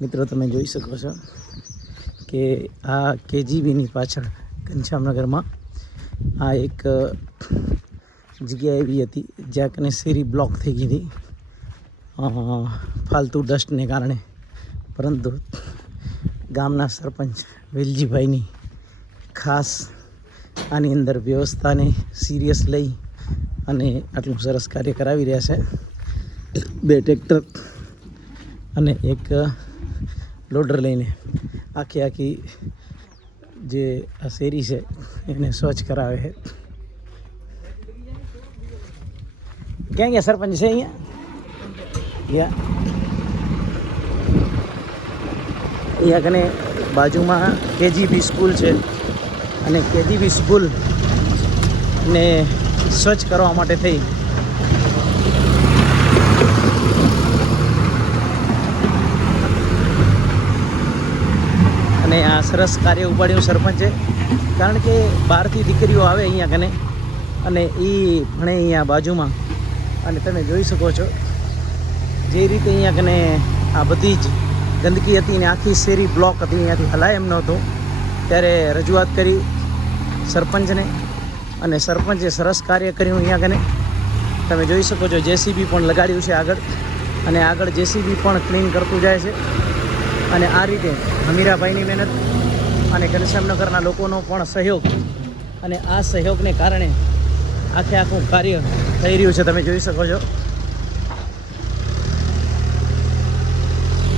મિત્રો, તમે જોઈ શકો છો કે આ કેજીબીની પાછળ ઘનશ્યામનગરમાં આ એક જગ્યા એવી હતી જ્યાં કને શેરી બ્લોક થઈ ગઈ હતી. ફાલતુ ડસ્ટને કારણે. પરંતુ ગામના સરપંચ વેલજીભાઈની ખાસ આની અંદર વ્યવસ્થાને સિરિયસ લઈ અને આટલું સરસ કાર્ય કરાવી રહ્યા છે. બે ટ્રેક્ટર અને એક લોડર લઈને આખી આખી જે આ શેરી છે એને સ્વચ્છ કરાવે છે. ક્યાં ગયા સરપંચ છે અહીંયા? ગયા અહીંયા કને બાજુમાં કેજીબી સ્કૂલ છે અને કેજીબી સ્કૂલ ને સ્વચ્છ કરવા માટે થઈ. અને આ સરસ કાર્ય ઉપાડ્યું સરપંચે. કારણ કે બહારથી દીકરીઓ આવે અહીંયા કને અને એ ભણે અહીંયા બાજુમાં. અને તમે જોઈ શકો છો જે રીતે અહીંયા કને આ બધી જ ગંદકી હતી ને આખી શેરી બ્લોક હતી, અહીંયાથી હલાય એમ નહોતો. ત્યારે રજૂઆત કરી સરપંચને અને સરપંચે સરસ કાર્ય કર્યું અહીંયા કને તમે જોઈ શકો છો જેસીબી પણ લગાડ્યું છે આગળ. અને આગળ જેસીબી પણ ક્લીન કરતું જાય છે. અને આ રીતે હમીરાભાઈની મહેનત અને ઘનશ્યામનગરના લોકોનો પણ સહયોગ અને આ સહયોગને કારણે આખે આખું કાર્ય થઈ રહ્યું છે તમે જોઈ શકો છો.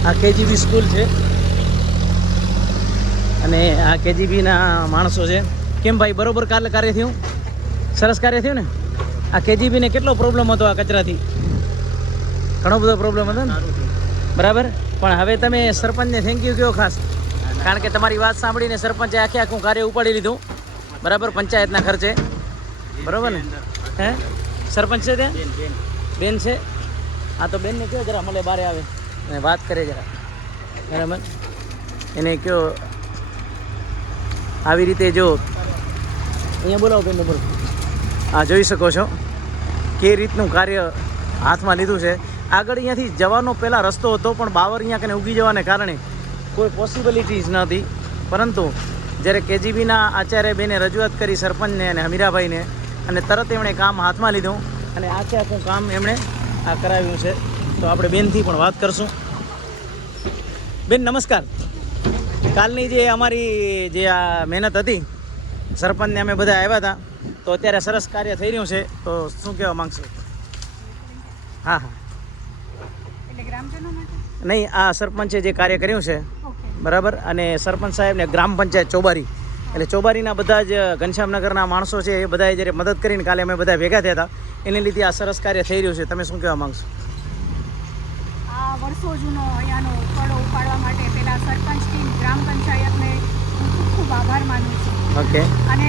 આ કેજીબી સ્કૂલ છે અને આ કેજીબીના માણસો છે. કેમ ભાઈ બરોબર કાલે કાર્ય થયું? સરસ કાર્ય થયું ને? આ કેજીબીને કેટલો પ્રોબ્લેમ હતો આ કચરાથી? ઘણો બધો પ્રોબ્લેમ હતો ને? બરાબર? પણ હવે તમે સરપંચને થેન્ક યુ કહો ખાસ. કારણ કે તમારી વાત સાંભળીને સરપંચે આખે આખું કાર્ય ઉપાડી લીધું. બરાબર? પંચાયતના ખર્ચે. બરાબર ને? હે? સરપંચ છે ત્યાં બેન છે? આ તો બેનને કહો જરા મળે, બારે આવે. અને વાત કરે જરા. બરાબર? એને કહો, આવી રીતે જો અહીંયા બોલાવો બેન બોલો હા જોઈ શકો છો કે રીતનું કાર્ય હાથમાં લીધું છે. આગળ અહીંયાથી જવાનો પહેલાં રસ્તો હતો, પણ બાવર અહીંયા કને ઉગી જવાને કારણે કોઈ પોસિબિલિટી જ નહોતી. પરંતુ જ્યારે કેજીબીના આચાર્ય બેને રજૂઆત કરી સરપંચને અને હમીરાભાઈને, અને તરત એમણે કામ હાથમાં લીધું, અને આખે આખું કામ એમણે આ કરાવ્યું છે. તો આપણે બેનથી પણ વાત કરશું. બેન, નમસ્કાર. કાલની જે અમારી જે આ મહેનત હતી, સરપંચને અમે બધા આવ્યા હતા, તો અત્યારે સરસ કાર્ય થઈ રહ્યું છે. તો શું કહેવા માગશો? હા હા. નહીં આ સરપંચે જે કાર્ય કર્યું છે બરાબર? અને સરપંચ સાહેબને ગ્રામ પંચાયત ચોબારી. એટલે ચોબારીના બધા જ ઘનશ્યામનગરના માણસો છે એ બધાએ જ્યારે મદદ કરીને કાલે અમે બધા ભેગા થયા હતા. એને લીધે આ સરસ કાર્ય થઈ રહ્યું છે. તમે શું કહેવા માંગશો? આ વર્ષો જૂનો અહીંયાનો ફળો ઉપાડવા માટે પેલા સરપંચ ટીમ ગ્રામ પંચાયતને હું ખૂબ ખૂબ આભાર માનું છું. ઓકે. અને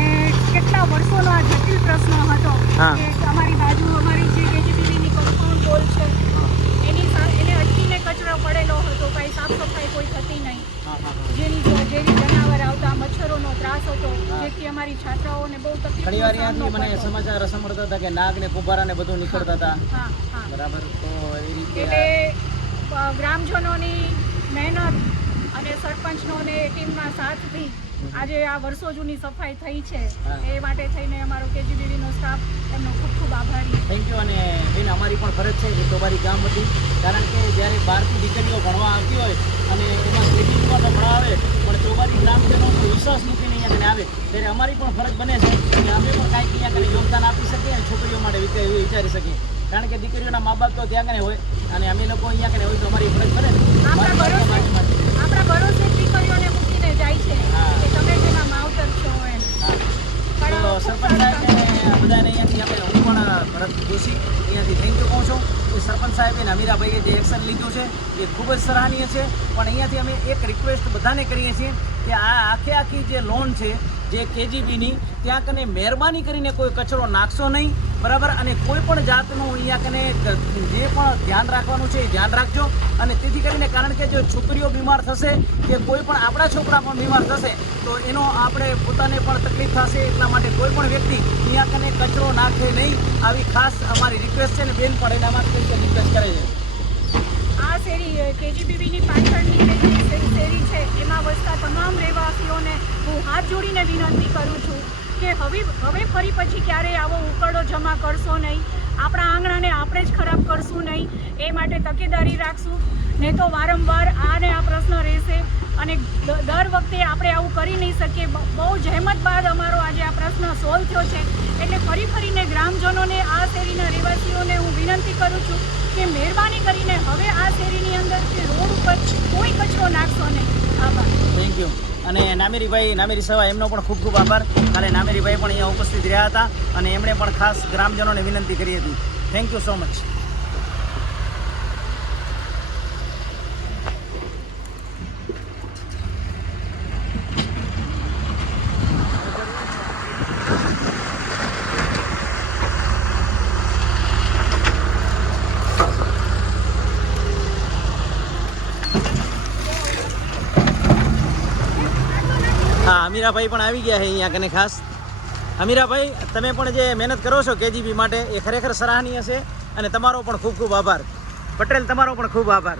કેટલા વર્ષોનો આ જટિલ પ્રશ્ન હતો કે અમારી બાજુ અમારી જે કેજીબીવીની કમ્પાઉન્ડ બોલ છે એની અટકીને કચરો પડેલો હતો કાંઈ સાફ સફાઈ કોઈ થતી નહીં. જેની જેવી જનાવર આવતા મચ્છરોનો ત્રાસ હતો જેથી અમારી છાત્રાઓને બહુ તકલીફ ઘણી વાર ત્યાંથી મને સમાચાર સાંભળતા હતા કે નાગ ને કુંભારા ને બધું નીકળતા હતા. બરાબર તો એવી રીતે એટલે ગ્રામજનોની મહેનત અને સરપંચનો ને ટીમના સાથથી આજે આ વર્ષો જૂની સફાઈ થઈ છે. એ માટે થઈને અમારો કેજીબીવીનો સ્ટાફ એમનો ખૂબ ખૂબ આભારી. થેન્ક યુ અને બેન અમારી પણ ફરજ છે કે ચોબારી ગામ હતી. કારણ કે જ્યારે બહારથી દીકરીઓ ભણવા આવતી હોય અને એમાં ગ્રેજ્યુએટમાં તો ભણાવે પણ ચોબારી ગ્રામજનો વિશ્વાસ મૂકીને અહીંયા કને આવે ત્યારે અમારી પણ ફરજ બને છે કે અમે પણ કાંઈક અહીંયા કને યોગદાન આપી શકીએ અને છોકરીઓ માટે વિચાર શકીએ. કારણ કે દીકરીઓના મા બાપ તો ત્યાં કને હોય અને અમે લોકો અહીંયા કને હોય તો અમારી ફરજ બને. આપણા ભરોસે સાહેબે અને અમીરાભાઈએ જે એક્શન લીધું છે, એ ખૂબ જ સરાહનીય છે. પણ અહીંયાથી અમે એક રિક્વેસ્ટ બધાને કરીએ છીએ કે આ આખે આખી જે લોન છે, જે કેજીબીની ત્યાં કને મહેરબાની કરીને કોઈ કચરો નાખશો નહીં, બરાબર? અને કોઈ પણ જાતનું અહીંયા કને જે પણ ધ્યાન રાખવાનું છે એ ધ્યાન રાખજો. અને તેથી કરીને કારણ કે જો છોકરીઓ બીમાર થશે, કે કોઈ પણ આપણા છોકરા પણ બીમાર થશે, તો એનો આપણે પોતાને પણ તકલીફ થશે. એટલા માટે કોઈ પણ વ્યક્તિ અહીંયા કને કચરો નાખે નહીં. આવી ખાસ અમારી રિક્વેસ્ટ છે ને બેન પણ એના માટે રિક્વેસ્ટ કરે છે. આ શેરી કેજીબીબીની પાછળની જે શેરી છે. એમાં વસતા તમામ રહેવાસીઓને હું હાથ જોડીને વિનંતી કરું છું કે હવે હવે ફરી પછી ક્યારેય આવો ઉકળો જમા કરશો નહીં. આપણા આંગણાને આપણે જ ખરાબ કરશું નહીં. એ માટે તકેદારી રાખશું. નહીં તો વારંવાર આને આ પ્રશ્ન રહેશે અને દર વખતે આપણે આવું કરી નહીં શકીએ. બહુ જહેમત બાદ અમારો આજે આ પ્રશ્ન સોલ્વ થયો છે. એટલે ફરી ફરીને ગ્રામજનોને, આ શેરીના રહેવાસીઓને હું વિનંતી કરું છું કે મહેરબાની કરીને અને નામેરીભાઈ, નામેરી સભા એમનો પણ ખૂબ ખૂબ આભાર. કાલે નામેરીભાઈ પણ અહીંયા ઉપસ્થિત રહ્યા હતા અને એમણે પણ ખાસ ગ્રામજનોને વિનંતી કરી હતી. થેન્ક યુ સો મચ હા, અમીરાભાઈ પણ આવી ગયા છે અહીંયા કને ખાસ. અમીરાભાઈ, તમે પણ જે મહેનત કરો છો કેજીબી માટે, એ ખરેખર સરાહનીય છે અને તમારો પણ ખૂબ ખૂબ આભાર. પટેલ, તમારો પણ ખૂબ આભાર.